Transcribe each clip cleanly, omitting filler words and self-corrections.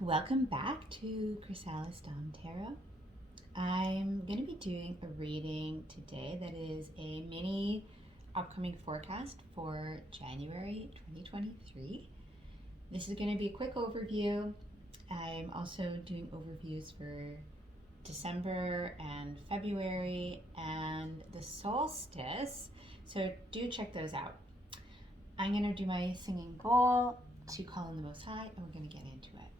Welcome back to chrysalisdawntarot. I'm going to be doing a reading today that is a mini upcoming forecast for January 2023. This is going to be a quick overview. I'm also doing overviews for December and February and the solstice, so do check those out. I'm going to do my singing bowl to call in the Most High, and we're going to get into it.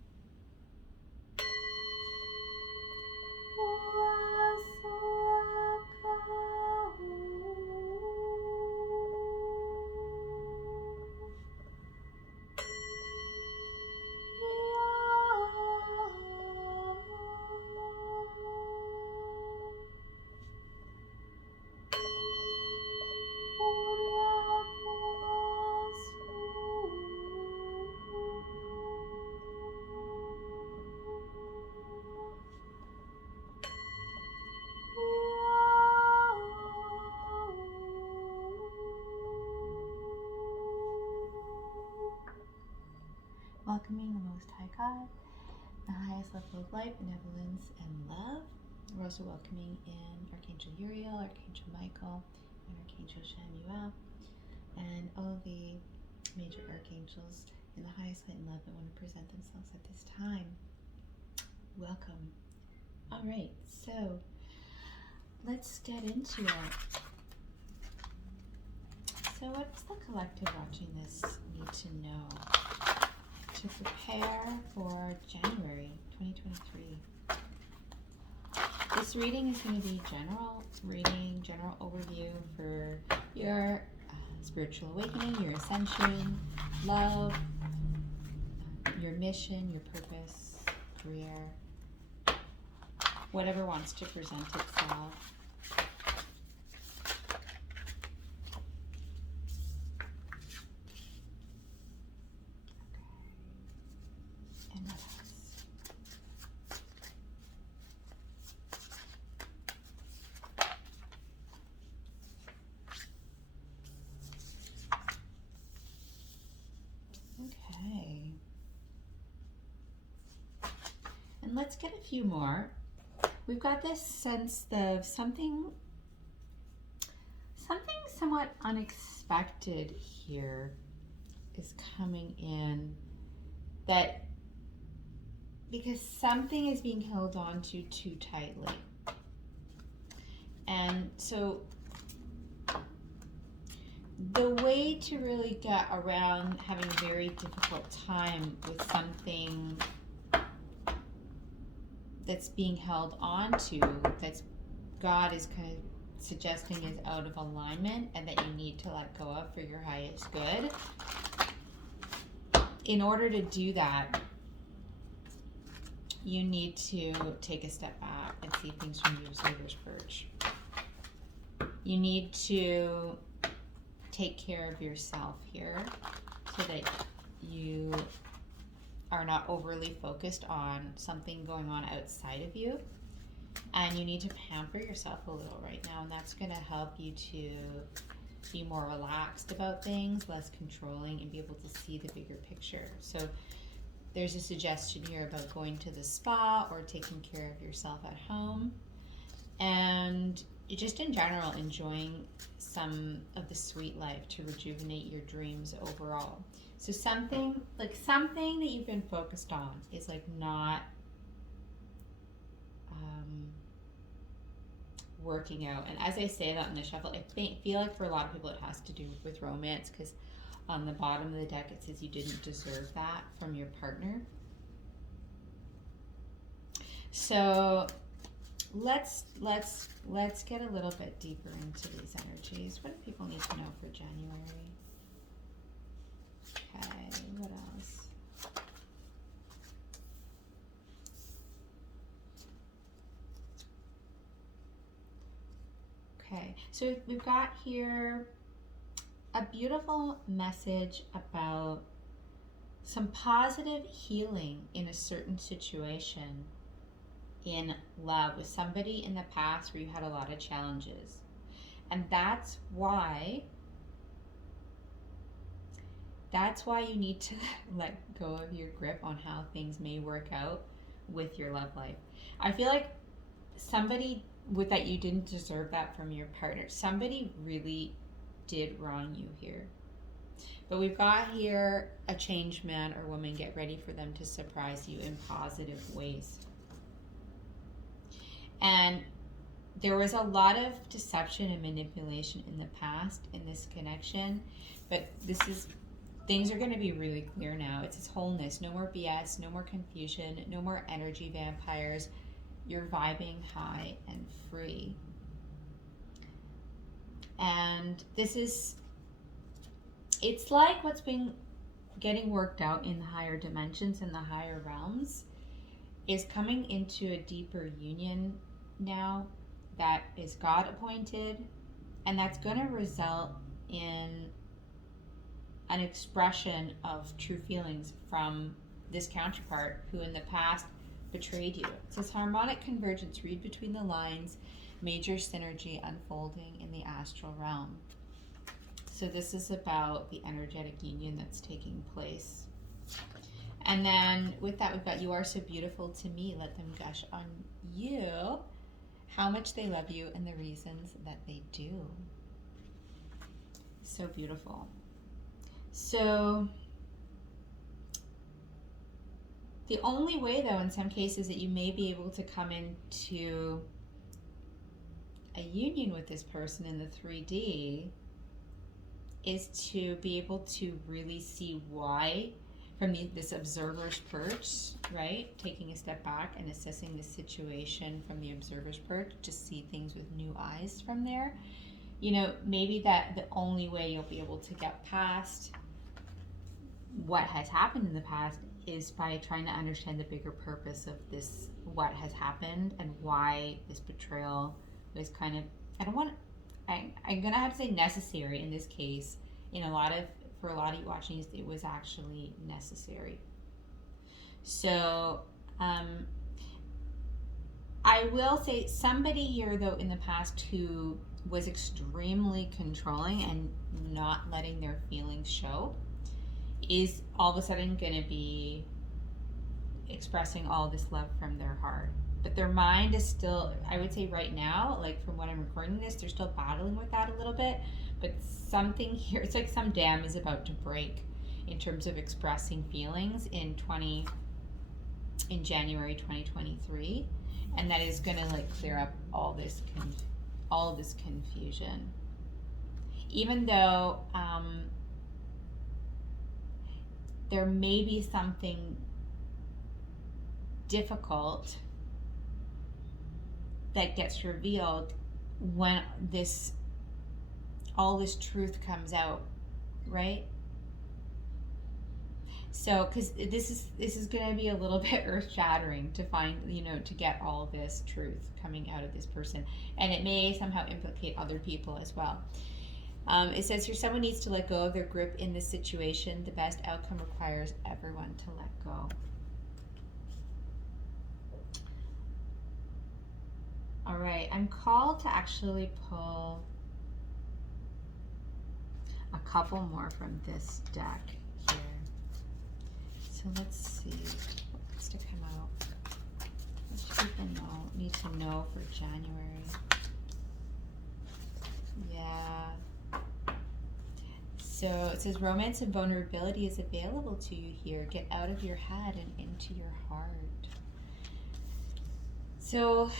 Welcoming the Most High God, the highest level of light, benevolence, and love. We're also welcoming in Archangel Uriel, Archangel Michael, and Archangel Shamuel, and all the major archangels in the highest light and love that want to present themselves at this time. Welcome. All right, so let's get into it. So what does the collective watching this need to know to prepare for January 2023? This reading is going to be general overview for your spiritual awakening, your ascension, love, your mission, your purpose, career, whatever wants to present itself. And let's get a few more. We've got this sense of something somewhat unexpected here is coming in, that because something is being held on to too tightly. And so the way to really get around having a very difficult time with something that's being held on to, that's God is kind of suggesting is out of alignment and that you need to let go of for your highest good. In order to do that, you need to take a step back and see things from the observer's perch. You need to take care of yourself here so that you are not overly focused on something going on outside of you. And you need to pamper yourself a little right now, and that's going to help you to be more relaxed about things, less controlling, and be able to see the bigger picture. So there's a suggestion here about going to the spa or taking care of yourself at home, and just in general enjoying some of the sweet life to rejuvenate your dreams overall. So something that you've been focused on is like not working out. And as I say that in the shuffle, I feel like for a lot of people it has to do with romance, because on the bottom of the deck it says you didn't deserve that from your partner. So let's get a little bit deeper into these energies. What do people need to know for January? Okay, what else? Okay, so we've got here a beautiful message about some positive healing in a certain situation in love with somebody in the past where you had a lot of challenges. And that's why That's why you need to let go of your grip on how things may work out with your love life. I feel like somebody with that, you didn't deserve that from your partner. Somebody really did wrong you here. But we've got here a changed man or woman. Get ready for them to surprise you in positive ways. And there was a lot of deception and manipulation in the past in this connection, but things are going to be really clear now. It's this wholeness. No more BS, no more confusion, no more energy vampires. You're vibing high and free. And it's like what's been getting worked out in the higher dimensions and the higher realms is coming into a deeper union now that is God appointed, and that's going to result in an expression of true feelings from this counterpart who in the past betrayed you. It says harmonic convergence, read between the lines, major synergy unfolding in the astral realm. So this is about the energetic union that's taking place. And then with that, we've got you are so beautiful to me. Let them gush on you, how much they love you, and the reasons that they do. So beautiful. So the only way, though, in some cases that you may be able to come into a union with this person in the 3D is to be able to really see why, from this observer's perch, right? Taking a step back and assessing the situation from the observer's perch to see things with new eyes from there. You know, maybe that the only way you'll be able to get past what has happened in the past is by trying to understand the bigger purpose of this, what has happened and why this betrayal was kind of, I'm gonna have to say necessary in this case. For a lot of you watching, it was actually necessary. So I will say somebody here, though, in the past who was extremely controlling and not letting their feelings show is all of a sudden going to be expressing all this love from their heart. But their mind is still, I would say right now, like from when I'm recording this, they're still battling with that a little bit. But something here, it's like some dam is about to break in terms of expressing feelings in January 2023. And that is going to like clear up all this confusion. Even though there may be something difficult that gets revealed when all this truth comes out, right? So, because this is going to be a little bit earth-shattering to find, to get all this truth coming out of this person, and it may somehow implicate other people as well. It says here, someone needs to let go of their grip in this situation. The best outcome requires everyone to let go. All right, I'm called to actually pull a couple more from this deck here. So let's see what's to come out. What should people need to know for January? Yeah. So it says romance and vulnerability is available to you here. Get out of your head and into your heart. So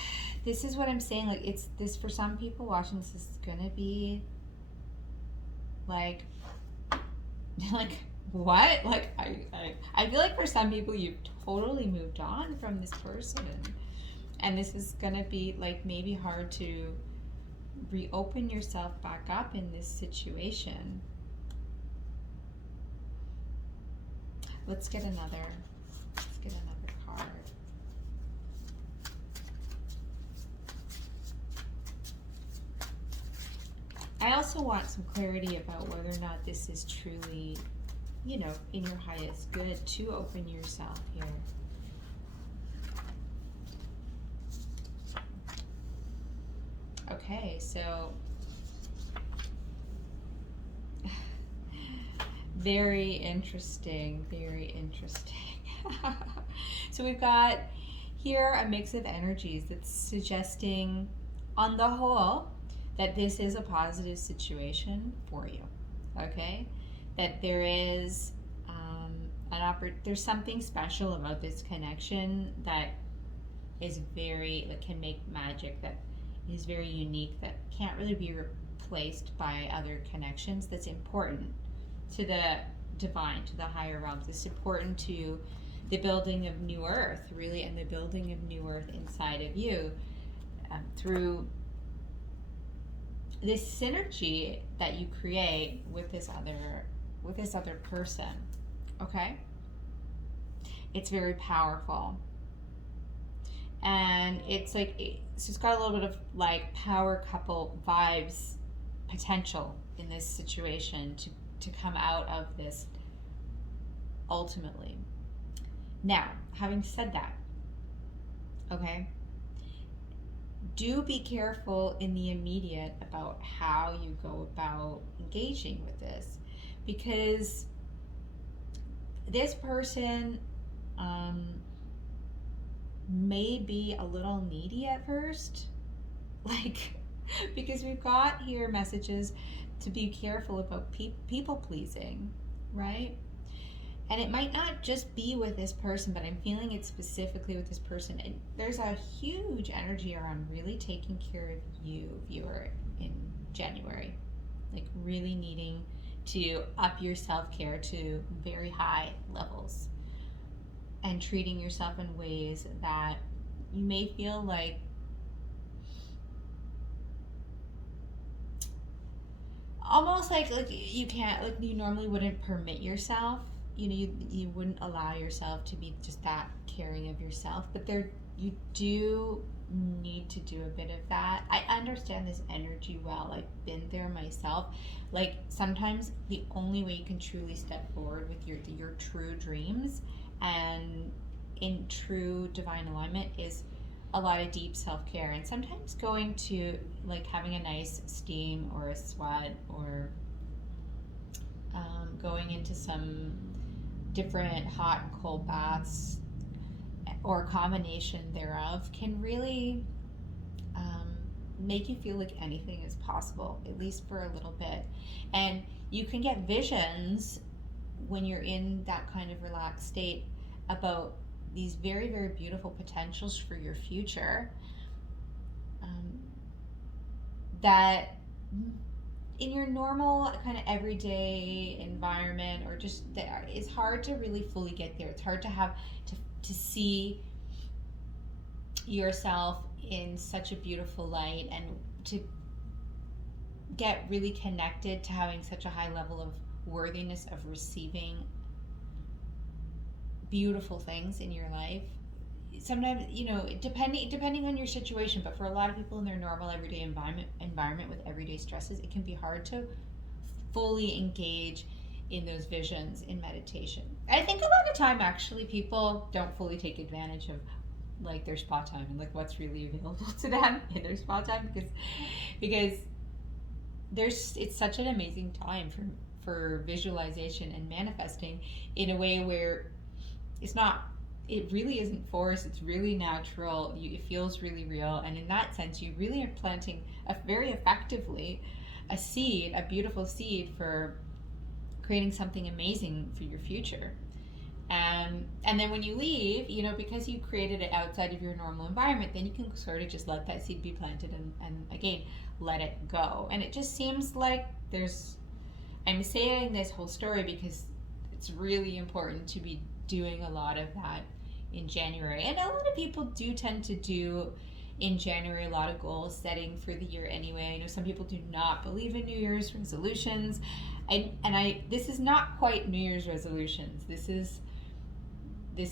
this is what I'm saying. Like, it's this, for some people watching this, is gonna be like what? Like I feel like for some people you've totally moved on from this person, and this is gonna be like maybe hard to reopen yourself back up in this situation. Let's get another card. I also want some clarity about whether or not this is truly, in your highest good to open yourself here. Okay, so Very interesting, very interesting. So we've got here a mix of energies that's suggesting, on the whole, that this is a positive situation for you. Okay? That there is there's something special about this connection that is that can make magic, that is very unique, that can't really be replaced by other connections, that's important to the divine, to the higher realms. It's important to the building of new earth, really, and the building of new earth inside of you through this synergy that you create with this other person. Okay? It's very powerful. And it's like, so it's got a little bit of like power couple vibes potential in this situation to come out of this ultimately. Now, having said that, okay, do be careful in the immediate about how you go about engaging with this, because this person may be a little needy at first, like, because we've got here messages to be careful about people pleasing, right? And it might not just be with this person, but I'm feeling it specifically with this person. And there's a huge energy around really taking care of you, viewer, in January. Like really needing to up your self-care to very high levels. And treating yourself in ways that you may feel like almost like you can't, like you normally wouldn't permit yourself. You know, you wouldn't allow yourself to be just that caring of yourself, but you do need to do a bit of that. I understand this energy well. I've been there myself. Like sometimes the only way you can truly step forward with your true dreams and in true divine alignment is a lot of deep self-care, and sometimes going to like having a nice steam or a sweat or going into some different hot and cold baths or a combination thereof can really make you feel like anything is possible, at least for a little bit. And you can get visions when you're in that kind of relaxed state about these very, very beautiful potentials for your future that in your normal kind of everyday environment or just there, it's hard to really fully get there. It's hard to have to see yourself in such a beautiful light and to get really connected to having such a high level of worthiness of receiving beautiful things in your life. Sometimes, you know, depending on your situation, but for a lot of people in their normal everyday environment with everyday stresses, it can be hard to fully engage in those visions in meditation. I think a lot of time actually people don't fully take advantage of like their spa time and like what's really available to them in their spa time, because it's such an amazing time for visualization and manifesting in a way where it really isn't forced. It's really natural. It feels really real, and in that sense you really are planting very effectively a beautiful seed for creating something amazing for your future. And then when you leave, you know, because you created it outside of your normal environment, then you can sort of just let that seed be planted and again let it go. And it just seems like I'm saying this whole story because it's really important to be doing a lot of that in January. And a lot of people do tend to do in January a lot of goal setting for the year anyway. I know some people do not believe in New Year's resolutions. This is not quite New Year's resolutions. This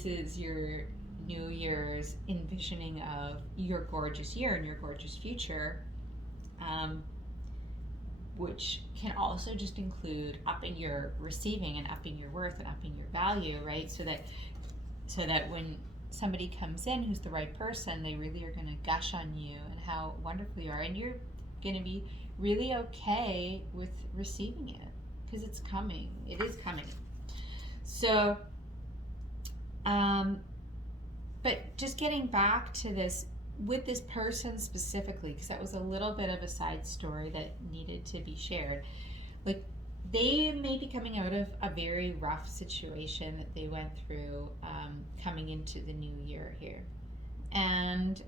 is your New Year's envisioning of your gorgeous year and your gorgeous future, which can also just include upping your receiving and upping your worth and upping your value, right? So that when somebody comes in who's the right person, they really are going to gush on you and how wonderful you are, and you're going to be really okay with receiving it. because it's coming. It is coming. So, but just getting back to this, with this person specifically, because that was a little bit of a side story that needed to be shared. Like, they may be coming out of a very rough situation that they went through coming into the new year here. And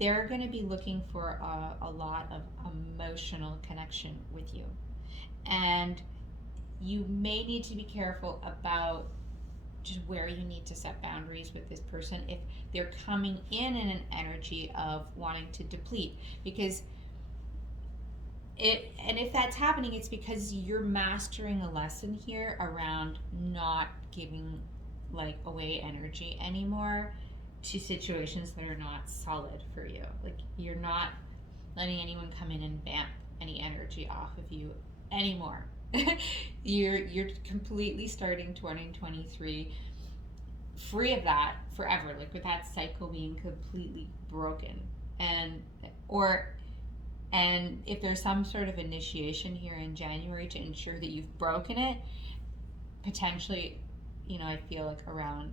they're going to be looking for a lot of emotional connection with you. And you may need to be careful about just where you need to set boundaries with this person if they're coming in an energy of wanting to deplete, because if that's happening, it's because you're mastering a lesson here around not giving like away energy anymore to situations that are not solid for you. Like, you're not letting anyone come in and vamp any energy off of you anymore. You're completely starting 2023 free of that forever, like with that cycle being completely broken. And if there's some sort of initiation here in January to ensure that you've broken it, potentially, I feel like around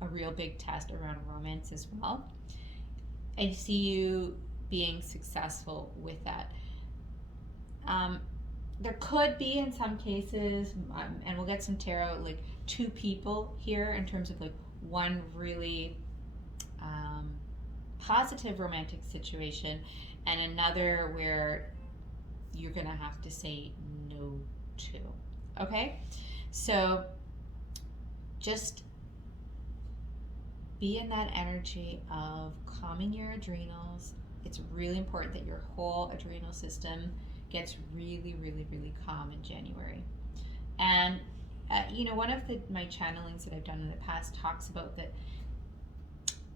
a real big test around romance as well. I see you being successful with that. There could be, in some cases, and we'll get some tarot, like 2 people here in terms of like one really positive romantic situation and another where you're gonna have to say no to. Okay? So just be in that energy of calming your adrenals. It's really important that your whole adrenal system gets really, really, really calm in January. And one of my channelings that I've done in the past talks about that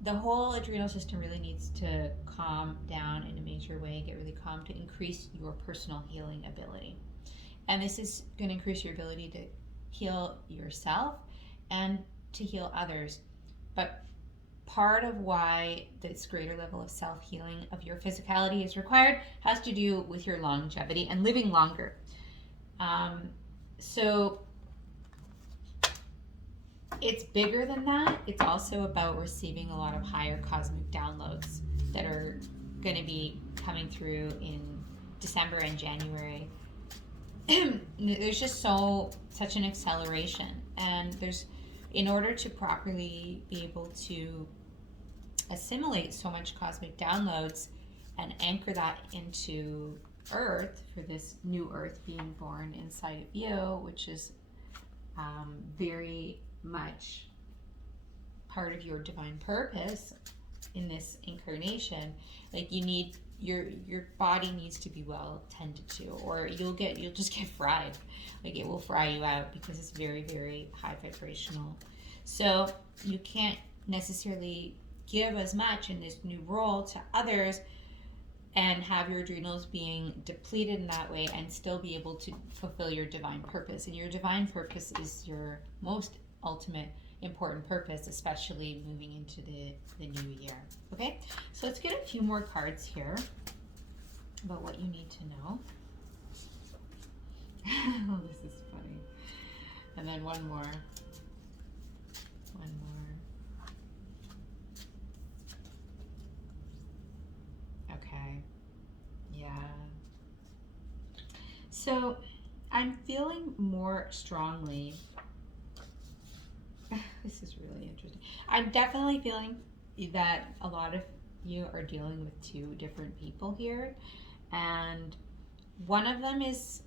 the whole adrenal system really needs to calm down in a major way, get really calm to increase your personal healing ability. And this is going to increase your ability to heal yourself and to heal others. But part of why this greater level of self-healing of your physicality is required has to do with your longevity and living longer. So it's bigger than that. It's also about receiving a lot of higher cosmic downloads that are going to be coming through in December and January. There's just such an acceleration, and in order to properly be able to assimilate so much cosmic downloads and anchor that into Earth, for this new Earth being born inside of you, which is very much part of your divine purpose in this incarnation, like your body needs to be well tended to, or you'll just get fried. Like, it will fry you out because it's very, very high vibrational. So you can't necessarily give as much in this new role to others and have your adrenals being depleted in that way and still be able to fulfill your divine purpose. And your divine purpose is your most ultimate important purpose, especially moving into the new year. Okay, so let's get a few more cards here about what you need to know. Oh, this is funny. And then one more. Okay. Yeah. So I'm feeling more strongly. This is really interesting. I'm definitely feeling that a lot of you are dealing with 2 different people here. And one of them is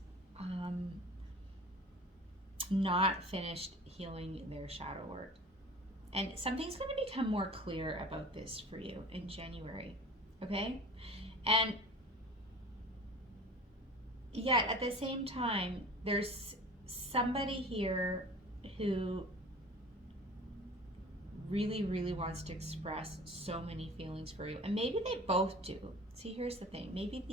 not finished healing their shadow work. And something's going to become more clear about this for you in January. Okay? And yet at the same time, there's somebody here who really, really wants to express so many feelings for you. And maybe they both do. See, here's the thing. Maybe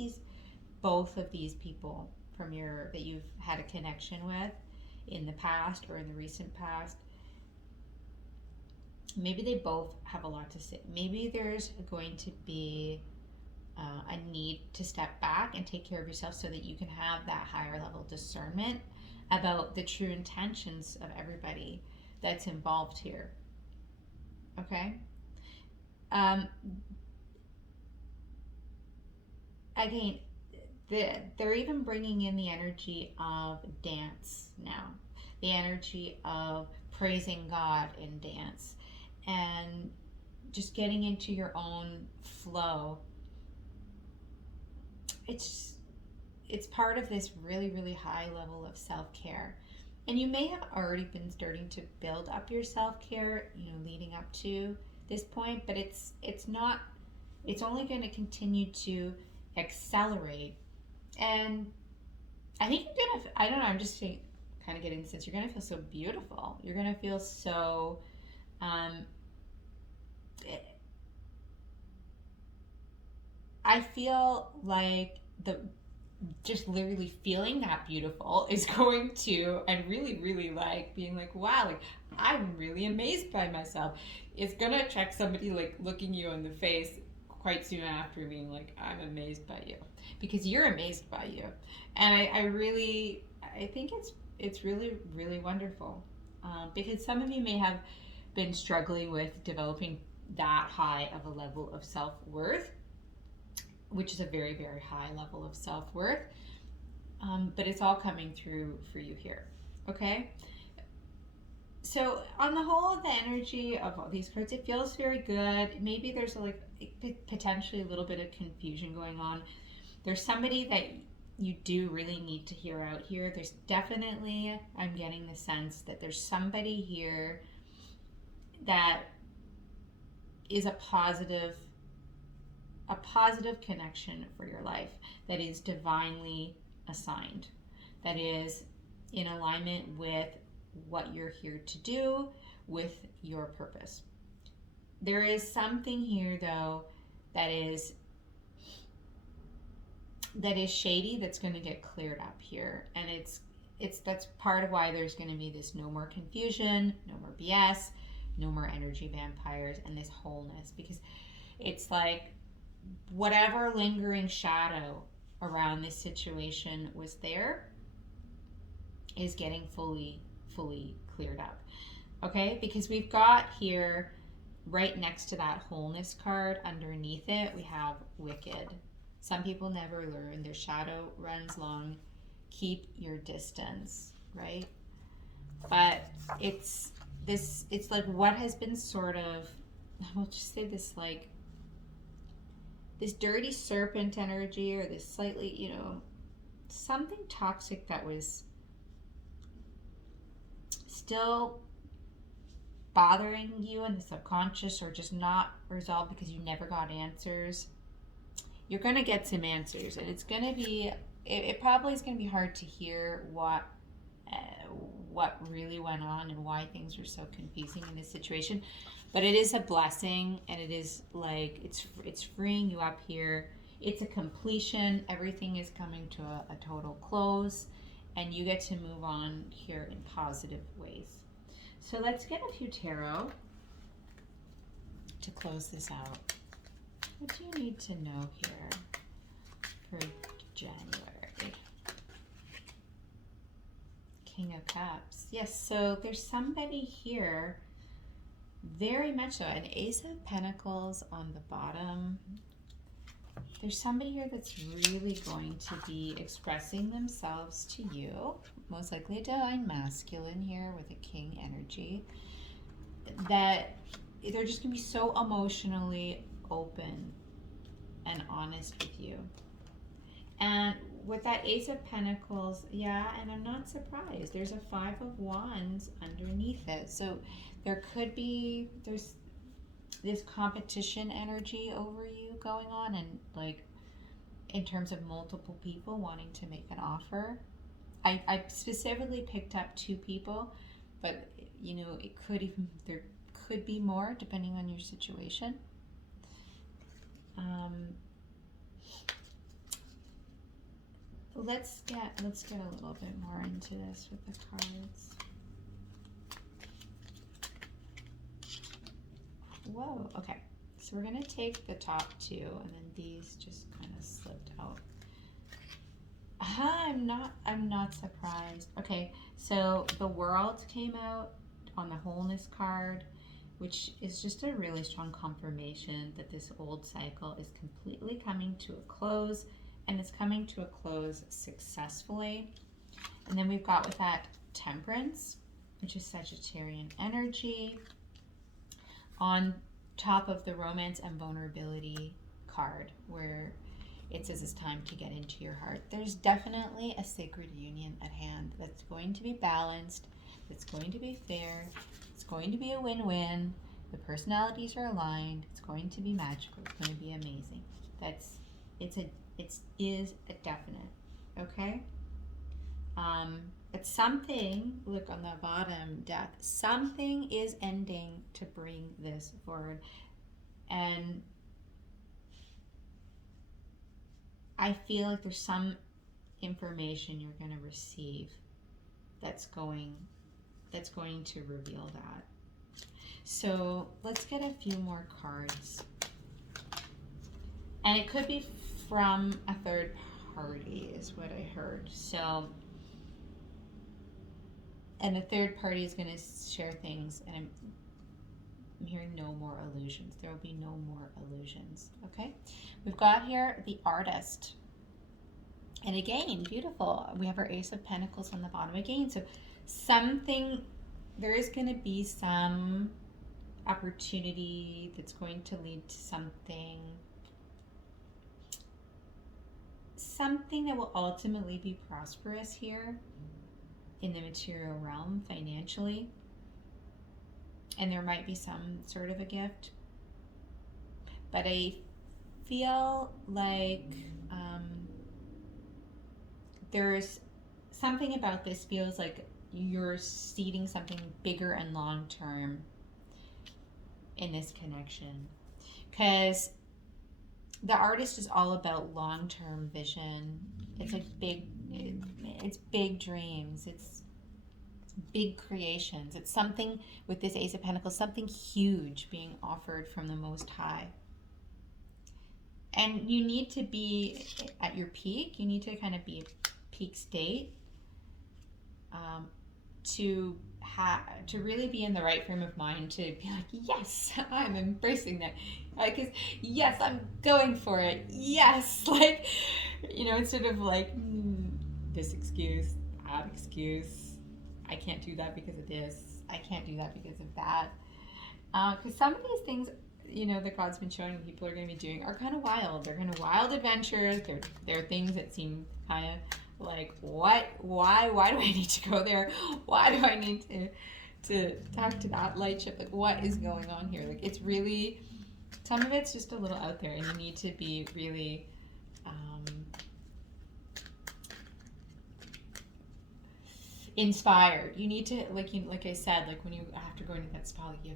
both of these people that you've had a connection with in the past or in the recent past, maybe they both have a lot to say. Maybe there's going to be a need to step back and take care of yourself so that you can have that higher level discernment about the true intentions of everybody that's involved here. Okay? Again, they're even bringing in the energy of dance now, the energy of praising God in dance, and just getting into your own flow. It's part of this really, really high level of self-care. And you may have already been starting to build up your self-care, leading up to this point, but it's only going to continue to accelerate. And I think you're going to, I don't know, I'm just kind of getting the sense you're going to feel so beautiful. You're going to feel so, I feel like just literally feeling that beautiful is going to, and really, really like being like, wow, like I'm really amazed by myself. It's going to attract somebody like looking you in the face quite soon after being like, I'm amazed by you, because you're amazed by you. And I think it's really, really wonderful, because some of you may have been struggling with developing that high of a level of self-worth, which is a very, very high level of self-worth, but it's all coming through for you here. Okay, so on the whole, the energy of all these cards, it feels very good. Maybe there's potentially a little bit of confusion going on. There's somebody that you do really need to hear out here. There's definitely, I'm getting the sense that there's somebody here that is a positive connection for your life, that is divinely assigned, that is in alignment with what you're here to do, with your purpose. There is something here though that is shady that's going to get cleared up here, and that's part of why there's going to be this no more confusion, no more BS, no more energy vampires, and this wholeness, because it's like whatever lingering shadow around this situation was there is getting fully cleared up. Okay, because we've got here right next to that wholeness card, underneath it, we have wicked. Some people never learn, their shadow runs long, keep your distance, right? But it's like what has been sort of, I'll just say this, like this dirty serpent energy, or this slightly, something toxic that was still bothering you in the subconscious, or just not resolved because you never got answers. You're going to get some answers, and it's going to be, it probably is going to be hard to hear what really went on and why things were so confusing in this situation. But it is a blessing, and it is like, it's freeing you up here. It's a completion. Everything is coming to a total close, and you get to move on here in positive ways. So let's get a few tarot to close this out. What do you need to know here for January? King of Cups. Yes, so there's somebody here, very much so, an Ace of Pentacles on the bottom. There's somebody here that's really going to be expressing themselves to you, most likely a divine masculine here with a king energy, that they're just going to be so emotionally open and honest with you. And with that Ace of Pentacles, yeah, and I'm not surprised, there's a Five of Wands underneath it. So there could be, there's this competition energy over you going on, and like in terms of multiple people wanting to make an offer. I specifically picked up 2 people, but it could even, there could be more depending on your situation. Let's get a little bit more into this with the cards. Whoa, okay. So we're going to take the top two, and then these just kind of slipped out. I'm not surprised. Okay, so the World came out on the Wholeness card, which is just a really strong confirmation that this old cycle is completely coming to a close, and it's coming to a close successfully. And then we've got with that Temperance, which is Sagittarian energy, on top of the Romance and Vulnerability card, where it says it's time to get into your heart. There's definitely a sacred union at hand that's going to be balanced, that's going to be fair, it's going to be a win-win, the personalities are aligned, it's going to be magical, it's going to be amazing. It is a definite, okay? But something, look on the bottom, Death, something is ending to bring this forward. And I feel like there's some information you're going to receive that's going to reveal that. So let's get a few more cards. And it could be from a third party is what I heard. So, and the third party is going to share things, and I'm hearing no more illusions. There will be no more illusions, okay? We've got here the Artist. And again, beautiful. We have our Ace of Pentacles on the bottom again. So there is going to be some opportunity that's going to lead to something that will ultimately be prosperous here in the material realm financially. And there might be some sort of a gift. But I feel like there's something about this feels like you're seeding something bigger and long-term in this connection. Because the Artist is all about long-term vision. It's like it's big dreams. It's big creations. It's something with this Ace of Pentacles, something huge being offered from the Most High. And you need to be at your peak. You need to kind of be peak state to really be in the right frame of mind to be like, yes, I'm embracing that. Because yes, I'm going for it. Yes, like, instead of like this excuse, that excuse, I can't do that because of this, I can't do that because of that. Because some of these things, that God's been showing people are going to be doing are kind of wild. They're kind of wild adventures. They're things that seem kind of like, what? Why do I need to go there? Why do I need to talk to that light ship? Like, what is going on here? Like, it's really, some of it's just a little out there, and you need to be really inspired. You need to, like I said, like when you after going to that spa, you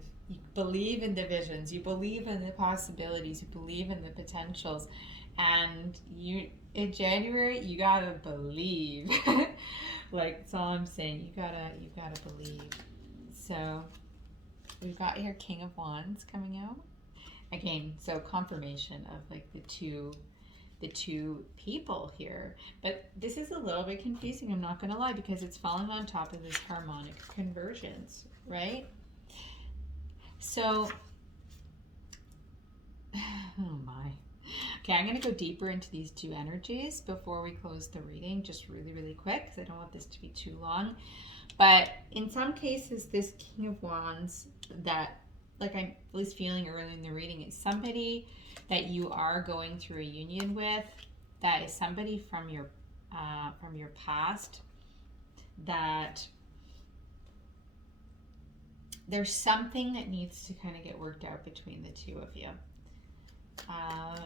believe in the visions, you believe in the possibilities, you believe in the potentials, and in January you gotta believe. Like, that's all I'm saying. You gotta believe. So we've got here King of Wands coming out again. So confirmation of like the two people here. But this is a little bit confusing, I'm not going to lie, because it's falling on top of this harmonic convergence, right? So, oh my. Okay, I'm going to go deeper into these two energies before we close the reading, just really, really quick, because I don't want this to be too long. But in some cases, this King of Wands that, like I'm at least feeling early in the reading, is somebody that you are going through a union with, that is somebody from your past, that there's something that needs to kind of get worked out between the two of you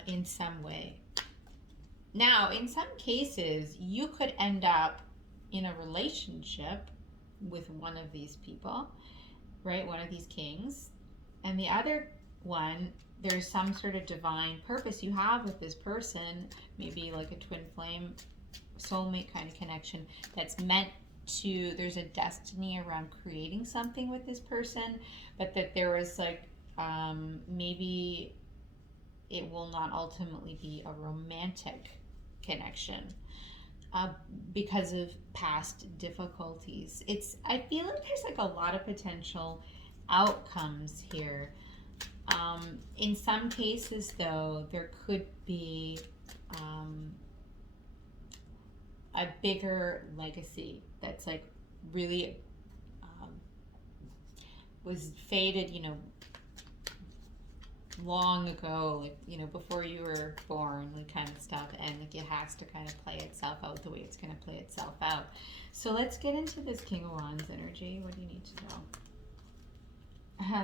in some way. Now, in some cases, you could end up in a relationship with one of these people, right? One of these kings. And the other one, there's some sort of divine purpose you have with this person, maybe like a twin flame, soulmate kind of connection that's meant to, there's a destiny around creating something with this person, but that there was like maybe it will not ultimately be a romantic connection because of past difficulties. I feel like there's like a lot of potential outcomes here. In some cases, though, there could be a bigger legacy that's like really was faded, long ago, like, before you were born, like kind of stuff, and like it has to kind of play itself out the way it's going to play itself out. So let's get into this King of Wands energy. What do you need to know?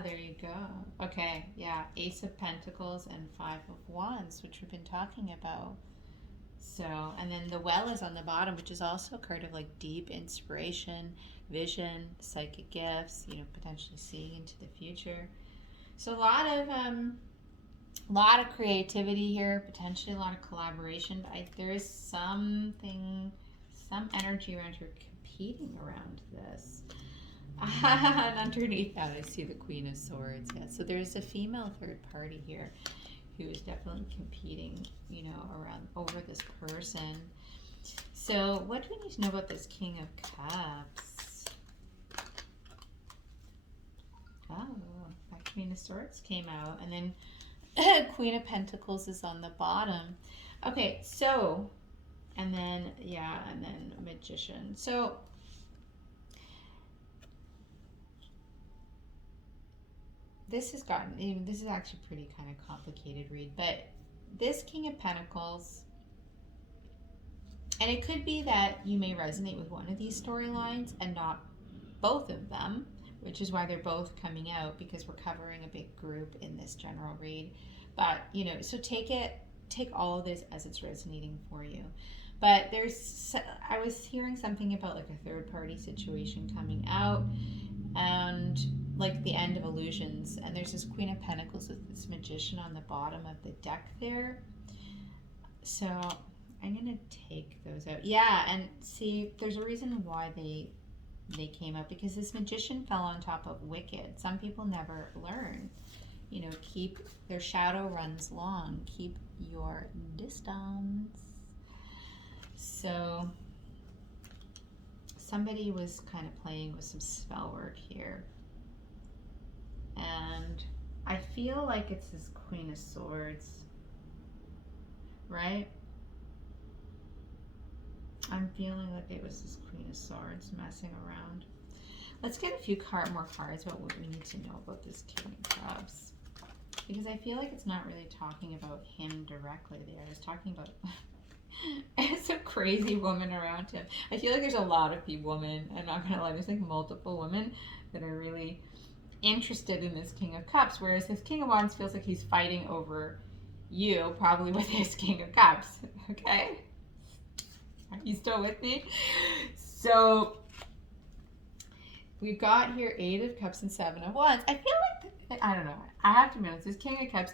There you go. Okay, yeah, Ace of Pentacles and Five of Wands, which we've been talking about. So, and then the Well is on the bottom, which is also a card of like deep inspiration, vision, psychic gifts, potentially seeing into the future. So a lot of creativity here, potentially a lot of collaboration, but there is some energy around here competing around this. And underneath that, I see the Queen of Swords. Yeah, so there's a female third party here who is definitely competing, around over this person. So what do we need to know about this King of Cups? Oh, that Queen of Swords came out, and then Queen of Pentacles is on the bottom. Okay, so, and then Magician. So this is actually pretty kind of complicated read, but this King of Pentacles, and it could be that you may resonate with one of these storylines and not both of them, which is why they're both coming out, because we're covering a big group in this general read. But, so take all of this as it's resonating for you. But I was hearing something about like a third party situation coming out, and like the end of illusions, and there's this Queen of Pentacles with this Magician on the bottom of the deck there. So I'm gonna take those out. Yeah, and see, there's a reason why they came up, because this Magician fell on top of Wicked. Some people never learn, keep their shadow runs long, keep your distance. So somebody was kind of playing with some spell work here, and I feel like it's this Queen of Swords, right? I'm feeling like it was this Queen of Swords messing around. Let's get a few more cards about what we need to know about this King of Cups, because I feel like it's not really talking about him directly there. It's talking about some crazy woman around him. I feel like there's a lot of women, I'm not gonna lie, there's like multiple women that are really interested in this King of Cups, whereas this King of Wands feels like he's fighting over you, probably with his King of Cups. Okay? Are you still with me? So we've got here 8 of Cups and 7 of Wands. I feel like, I don't know, I have to be honest, this King of Cups,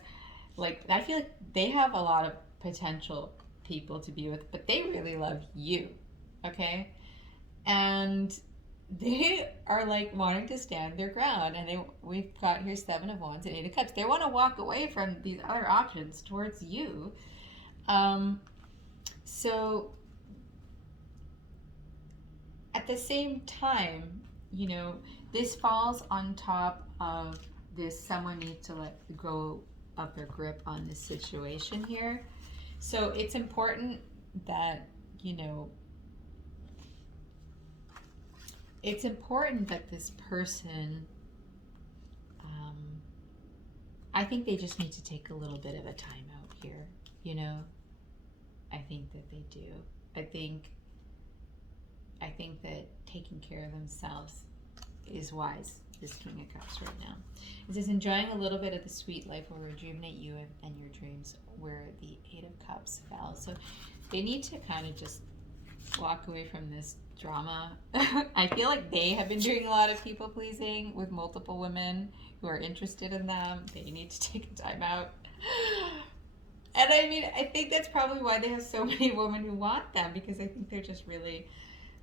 like, I feel like they have a lot of potential people to be with, but they really love you, okay? And they are like wanting to stand their ground, and we've got here 7 of Wands and 8 of Cups. They want to walk away from these other options towards you. So at the same time, this falls on top of this, someone needs to let go of their grip on this situation here. So it's important that, it's important that this person, I think they just need to take a little bit of a time out here, I think that they do. I think that taking care of themselves is wise, this King of Cups right now. It says, enjoying a little bit of the sweet life will rejuvenate you and your dreams, where the 8 of Cups fell. So they need to kind of just walk away from this drama. I feel like they have been doing a lot of people pleasing with multiple women who are interested in them. They need to take a time out. And I mean, I think that's probably why they have so many women who want them, because I think they're just really,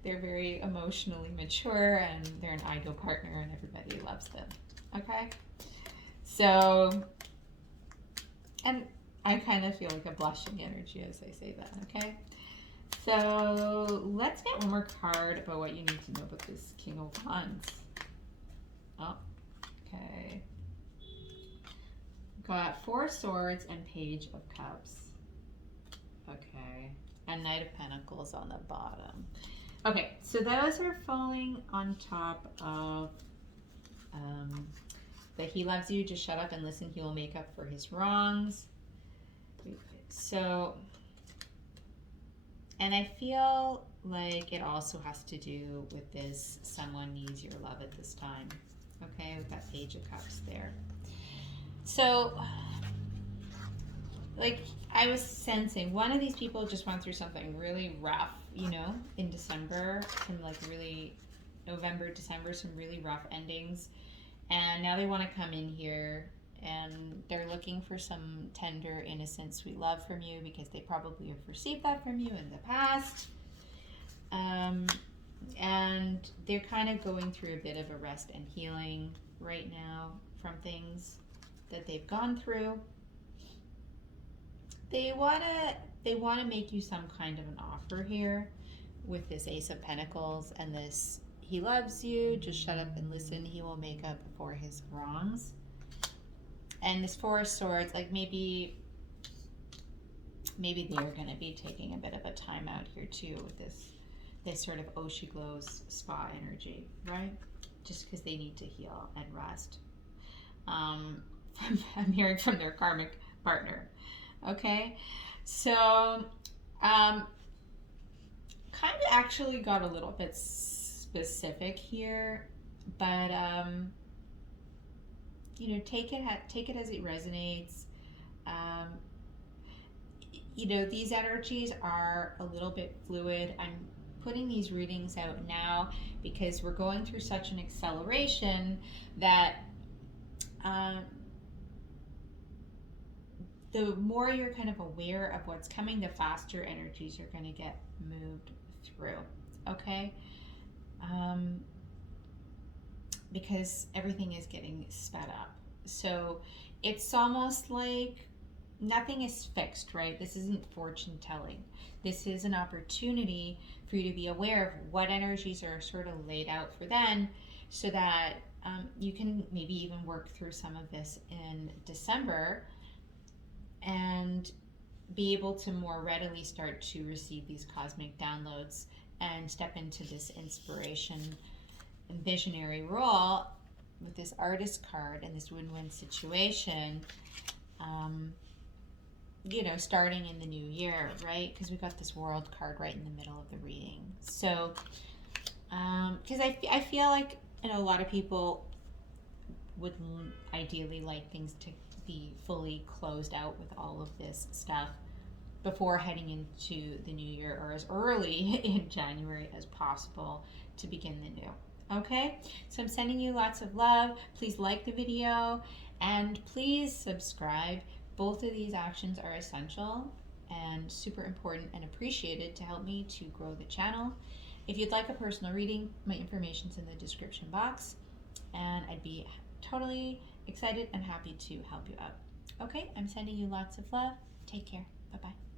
they're very emotionally mature, and they're an ideal partner, and everybody loves them. Okay? So, and I kind of feel like a blushing energy as I say that, okay? So let's get one more card about what you need to know about this King of Wands. Oh, okay. Got 4 Swords and Page of Cups. Okay. And Knight of Pentacles on the bottom. Okay, so those are falling on top of that he loves you, just shut up and listen, he will make up for his wrongs. So, and I feel like it also has to do with this, someone needs your love at this time. Okay, with that Page of Cups there. So, like I was sensing, one of these people just went through something really rough, you know, in December, some like really, November, December, some really rough endings. And now they want to come in here and they're looking for some tender, innocent, sweet love from you because they probably have received that from you in the past. And they're kind of going through a bit of a rest and healing right now from things that they've gone through. They wanna make you some kind of an offer here with this Ace of Pentacles and this he loves you, just shut up and listen, he will make up for his wrongs. And this 4 of Swords, like maybe they're gonna be taking a bit of a time out here too with this sort of oh she glows spa energy, right? Just because they need to heal and rest. I'm hearing from their karmic partner. Okay, so kind of actually got a little bit specific here, but you know, take it as it resonates. You know, these energies are a little bit fluid. I'm putting these readings out now because we're going through such an acceleration that the more you're kind of aware of what's coming, the faster energies are going to get moved through, okay? Because everything is getting sped up. So it's almost like nothing is fixed, right? This isn't fortune telling. This is an opportunity for you to be aware of what energies are sort of laid out for then, so that you can maybe even work through some of this in December and be able to more readily start to receive these cosmic downloads and step into this inspiration and visionary role with this artist card and this win-win situation, you know, starting in the new year, right? Because we got this world card right in the middle of the reading. So, because I feel like, you know, a lot of people would ideally like things to be fully closed out with all of this stuff before heading into the new year, or as early in January as possible to begin the new. Okay, so I'm sending you lots of love. Please like the video and please subscribe. Both of these actions are essential and super important and appreciated to help me to grow the channel. If you'd like a personal reading, my information's in the description box, and I'd be totally excited and happy to help you out. Okay, I'm sending you lots of love. Take care. Bye-bye.